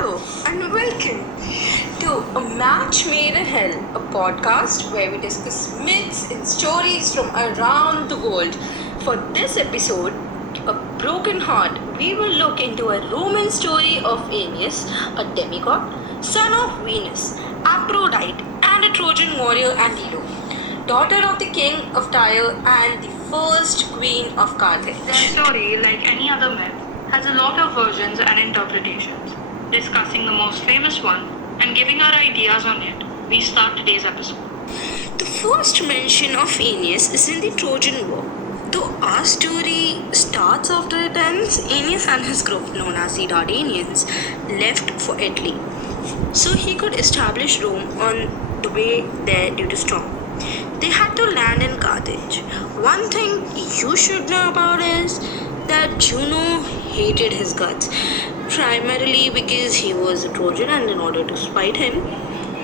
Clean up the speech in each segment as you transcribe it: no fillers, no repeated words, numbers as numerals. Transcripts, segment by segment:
Hello and welcome to A Match Made in Hell, a podcast where we discuss myths and stories from around the world. For this episode, A Broken Heart, we will look into a Roman story of Aeneas, a demigod, son of Venus, Aphrodite, and a Trojan warrior and hero, daughter of the king of Tyre and the first queen of Carthage. Their story, like any other myth, has a lot of versions and interpretations. Discussing the most famous one and giving our ideas on it, we start today's episode. The first mention of Aeneas is in the Trojan War. Though our story starts after it ends, Aeneas and his group, known as the Dardanians, left for Italy so he could establish Rome on the way there due to storm. They had to land in Carthage. One thing you should know about is that Juno hated his guts, primarily because he was a Trojan, and in order to spite him,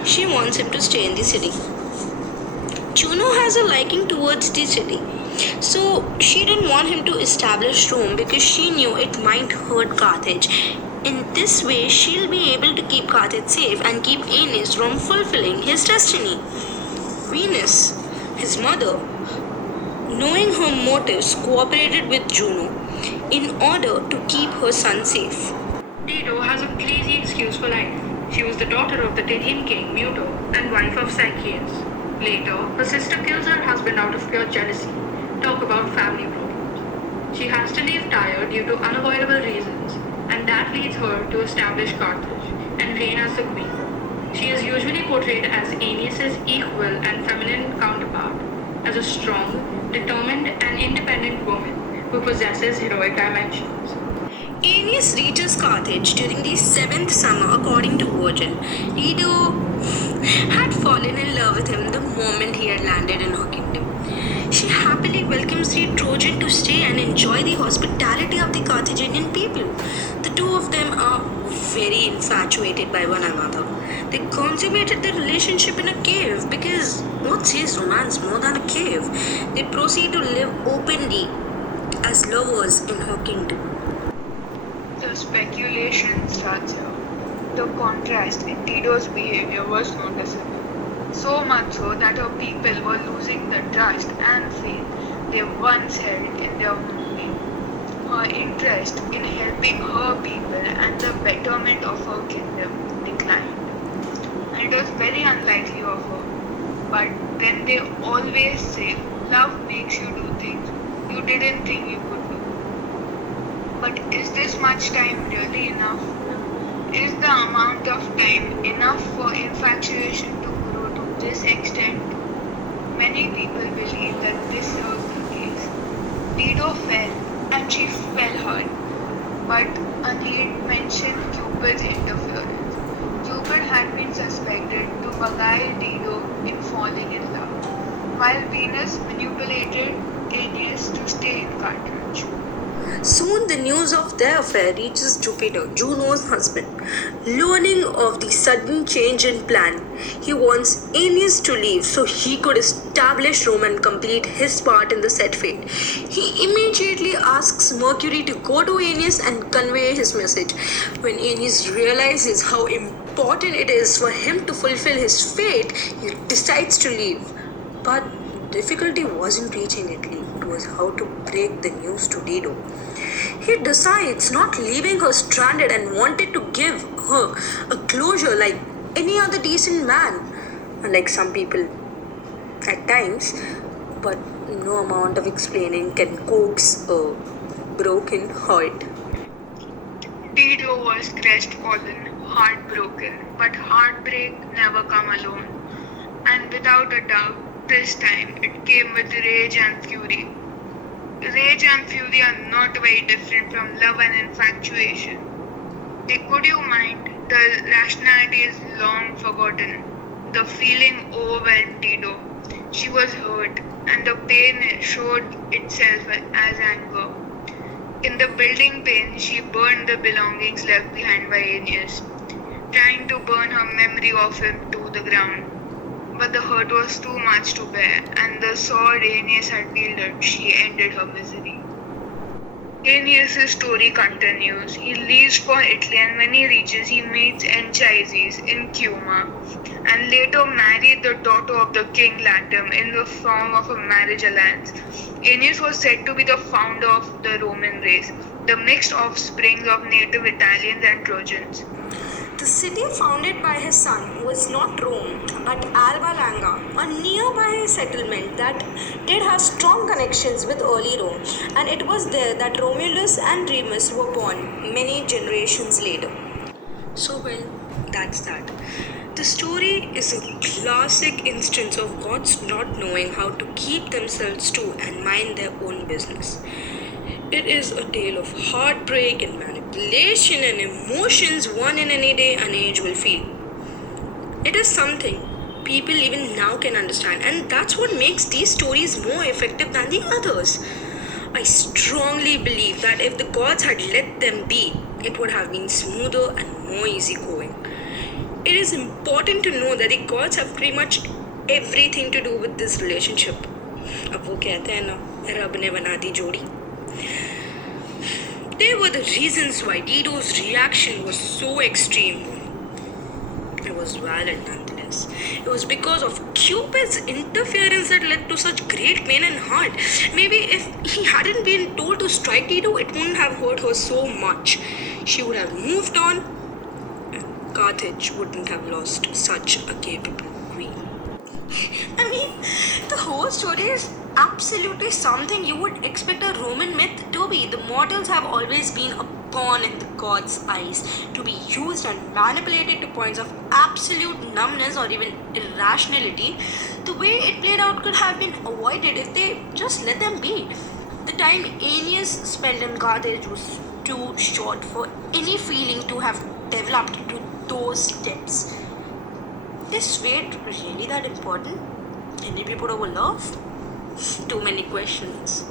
she wants him to stay in the city. Juno has a liking towards the city, so she didn't want him to establish Rome because she knew it might hurt Carthage. In this way, she'll be able to keep Carthage safe and keep Aeneas from fulfilling his destiny. Venus, his mother, knowing her motives, cooperated with Juno in order to keep her son safe. Dido has a crazy excuse for life. She was the daughter of the Tyrian king Muto and wife of Sychaeus. Later, her sister kills her husband out of pure jealousy. Talk about family problems. She has to leave Tyre due to unavoidable reasons, and that leads her to establish Carthage and reign as the queen. She is usually portrayed as Aeneas' equal and feminine counterpart, as a strong, determined, and independent woman who possesses heroic dimensions. Aeneas reaches Carthage during the seventh summer, according to Virgil. Dido had fallen in love with him the moment he had landed in her kingdom. She happily welcomes the Trojan to stay and enjoy the hospitality of the Carthaginian people. The two of them are very infatuated by one another. They consummated their relationship in a cave because what says romance more than a cave? They proceed to live openly as lovers in her kingdom. The speculation starts here. The contrast in Dido's behavior was noticeable, so much so that her people were losing the trust and faith they once held in their queen. Her interest in helping her people and the betterment of her kingdom declined, and it was very unlikely of her. But then they always say, love makes you do things you didn't think you could do. But is this much time really enough? Is the amount of time enough for infatuation to grow to this extent? Many people believe that this was the case. Dido fell, and she fell hard. But Aeneid mentioned Cupid's interference. Cupid had been suspected to beguile Dido in falling in love, while Venus manipulated Aeneas to stay in Carthage. Soon the news of their affair reaches Jupiter, Juno's husband. Learning of the sudden change in plan, he wants Aeneas to leave so he could establish Rome and complete his part in the set fate. He immediately asks Mercury to go to Aeneas and convey his message. When Aeneas realizes how important it is for him to fulfill his fate, he decides to leave. But difficulty wasn't reaching Italy, it was how to break the news to Dido. He decides not leaving her stranded and wanted to give her a closure like any other decent man, unlike some people at times, but no amount of explaining can coax a broken heart. Dido was crestfallen, heartbroken, but heartbreak never come alone. And without a doubt, this time it came with rage and fury. Rage and fury are not very different from love and infatuation. Could you mind? The rationality is long forgotten. The feeling overwhelmed Dido. She was hurt, and the pain showed itself as anger. In the building pain, she burned the belongings left behind by Aeneas, trying to burn her memory of him to the ground. But the hurt was too much to bear, and the sword Aeneas had wielded, she ended her misery. Aeneas' story continues. He leaves for Italy, and when he reaches, he meets Anchises in Cuma and later married the daughter of the king Latin in the form of a marriage alliance. Aeneas was said to be the founder of the Roman race, the mixed offspring of native Italians and Trojans. The city founded by his son was not Rome, but Alba Longa, a nearby settlement that did have strong connections with early Rome, and it was there that Romulus and Remus were born many generations later. So, well, that's that. The story is a classic instance of gods not knowing how to keep themselves true and mind their own business. It is a tale of heartbreak and manipulation and emotions one in any day and age will feel. It is something people even now can understand, and that's what makes these stories more effective than the others. I strongly believe that if the gods had let them be, it would have been smoother and more easygoing. It is important to know that the gods have pretty much everything to do with this relationship. अब वो कहते हैं ना, रब ने बना दी जोड़ी. They were the reasons why Dido's reaction was so extreme. It was violent nonetheless. It was because of Cupid's interference that led to such great pain and hurt. Maybe if he hadn't been told to strike Dido, it wouldn't have hurt her so much. She would have moved on, and Carthage wouldn't have lost such a capable queen. I mean, the whole story is absolutely something you would expect a Roman myth to be. The mortals have always been a pawn in the gods' eyes, to be used and manipulated to points of absolute numbness or even irrationality. The way it played out could have been avoided if they just let them be. The time Aeneas spent in Carthage was too short for any feeling to have developed to those depths. Is fate really that important? Can it be put over love? Too many questions.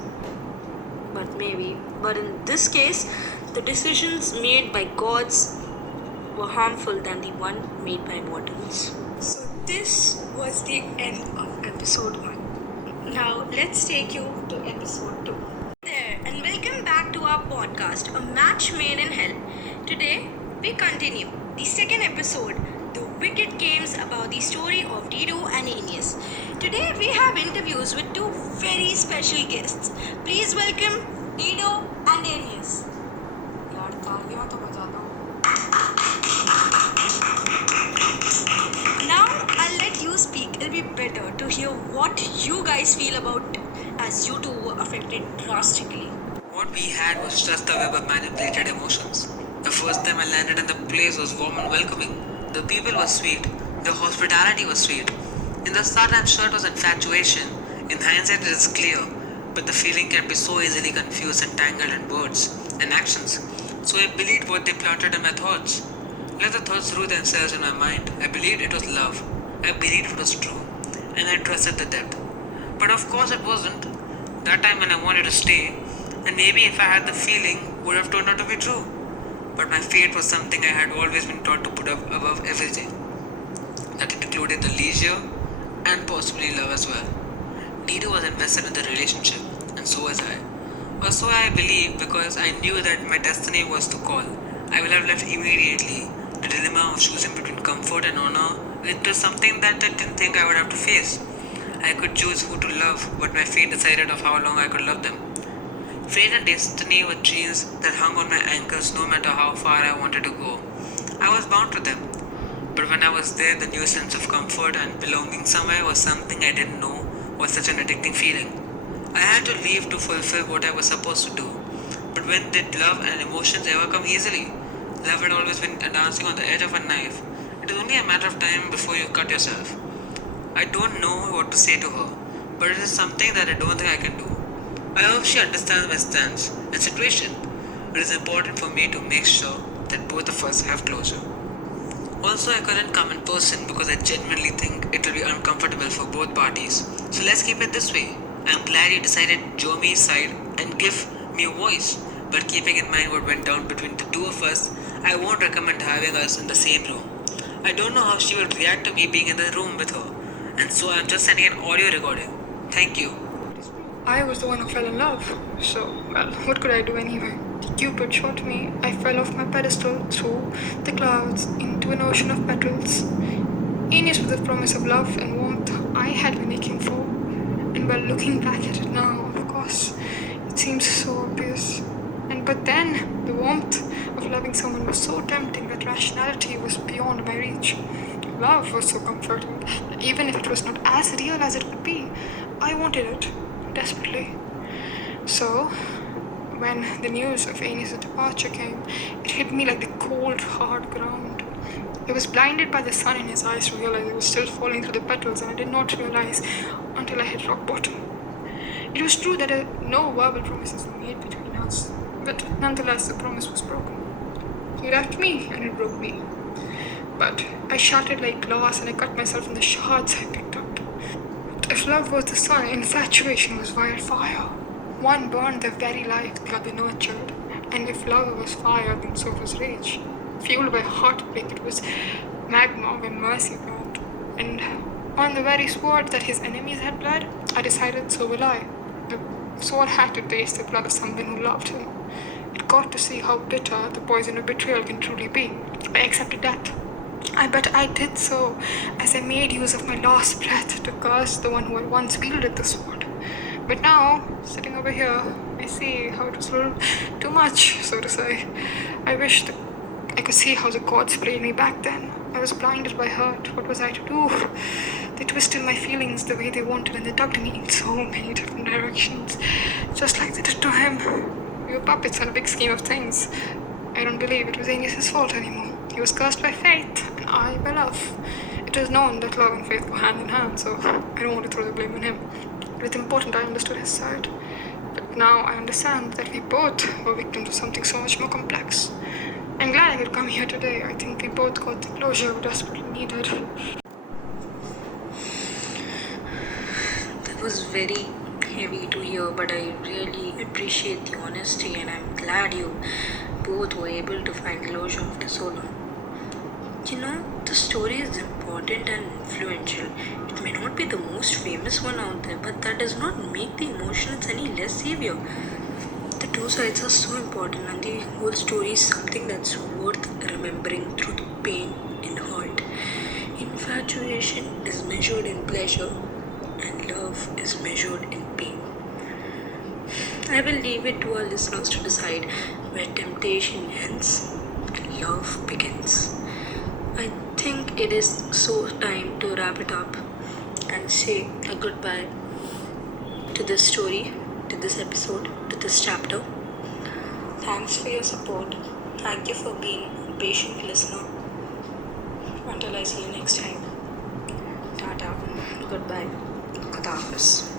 But maybe. But in this case, the decisions made by gods were harmful than the one made by mortals. So this was the end of episode 1. Now let's take you to episode 2. There, and welcome back to our podcast, A Match Made in Hell. Today we continue the second episode, The Wicked Games, about the story of Dido and Aeneas. Today we have interviews with two very special guests. Please welcome Dido and Aeneas. यार तालियां तो बजा दो. Now I'll let you speak. It'll be better to hear what you guys feel about as you two were affected drastically. What we had was just a web of manipulated emotions. The first time I landed in the place was warm and welcoming. The people were sweet. The hospitality was sweet. In the start, I'm sure it was infatuation. In hindsight, it is clear. But the feeling can be so easily confused and tangled in words and actions. So I believed what they plotted in my thoughts. Let the thoughts rule themselves in my mind. I believed it was love. I believed it was true. And I trusted the depth. But of course it wasn't. That time when I wanted to stay, and maybe if I had the feeling, would have turned out to be true. But my fate was something I had always been taught to put up above everything. That included the leisure and possibly love as well. Dido was invested in the relationship, and so was I. Or so I believe, because I knew that my destiny was to call. I would have left immediately. The dilemma of choosing between comfort and honor, it was something that I didn't think I would have to face. I could choose who to love, but my fate decided of how long I could love them. Fate and destiny were chains that hung on my ankles no matter how far I wanted to go. I was bound to them. But when I was there, the new sense of comfort and belonging somewhere was something I didn't know was such an addicting feeling. I had to leave to fulfill what I was supposed to do. But when did love and emotions ever come easily? Love had always been dancing on the edge of a knife. It is only a matter of time before you cut yourself. I don't know what to say to her, but it is something that I don't think I can do. I hope she understands my stance and situation. It is important for me to make sure that both of us have closure. Also, I couldn't come in person because I genuinely think it will be uncomfortable for both parties. So let's keep it this way. I'm glad you decided to join me side and give me a voice. But keeping in mind what went down between the two of us, I won't recommend having us in the same room. I don't know how she will react to me being in the room with her, and so I'm just sending an audio recording. Thank you. I was the one who fell in love. So, well, what could I do anyway? Cupid shot me. I fell off my pedestal through the clouds into an ocean of petals. Aeneas with the promise of love and warmth I had been aching for. And while looking back at it now, of course, it seems so obvious. But then the warmth of loving someone was so tempting that rationality was beyond my reach. Love was so comforting that even if it was not as real as it could be, I wanted it desperately. So, when the news of Aeneas' departure came, it hit me like the cold, hard ground. I was blinded by the sun in his eyes to realize I was still falling through the petals, and I did not realize until I hit rock bottom. It was true that no verbal promises were made between us, but nonetheless the promise was broken. He left me and it broke me. But I shattered like glass and I cut myself in the shards I picked up. If love was the sun, infatuation was wildfire. One burned the very life the other nurtured, and if love was fire, then so was rage. Fueled by heartbreak, it was magma when mercy burned. And on the very sword that his enemies had bled, I decided so will I. The sword had to taste the blood of someone who loved him. It got to see how bitter the poison of betrayal can truly be. I accepted death. But I did so as I made use of my last breath to curse the one who had once wielded the sword. But now, sitting over here, I see how it was a little too much, so to say. I wish that I could see how the gods played me back then. I was blinded by hurt. What was I to do? They twisted my feelings the way they wanted and they tugged me in so many different directions, just like they did to him. We were puppets in a big scheme of things. I don't believe it was Aeneas' fault anymore. He was cursed by fate, and I by love. It is known that love and faith go hand in hand, so I don't want to throw the blame on him. It was important I understood his side. But now I understand that we both were victims of something so much more complex. I'm glad I could come here today. I think we both got the closure we desperately needed. That was very heavy to hear, but I really appreciate the honesty, and I'm glad you both were able to find closure after so long. You know, the story is important and influential. It may not be the most famous one out there, but that does not make the emotions any less severe. The two sides are so important, and the whole story is something that's worth remembering through the pain and hurt. Infatuation is measured in pleasure, and love is measured in pain. I will leave it to our listeners to decide where temptation ends and love begins. I think it is so time to wrap it up and say a goodbye to this story, to this episode, to this chapter. Thanks for your support. Thank you for being a patient listener. Until I see you next time. Tata. Goodbye. Khuda Hafiz.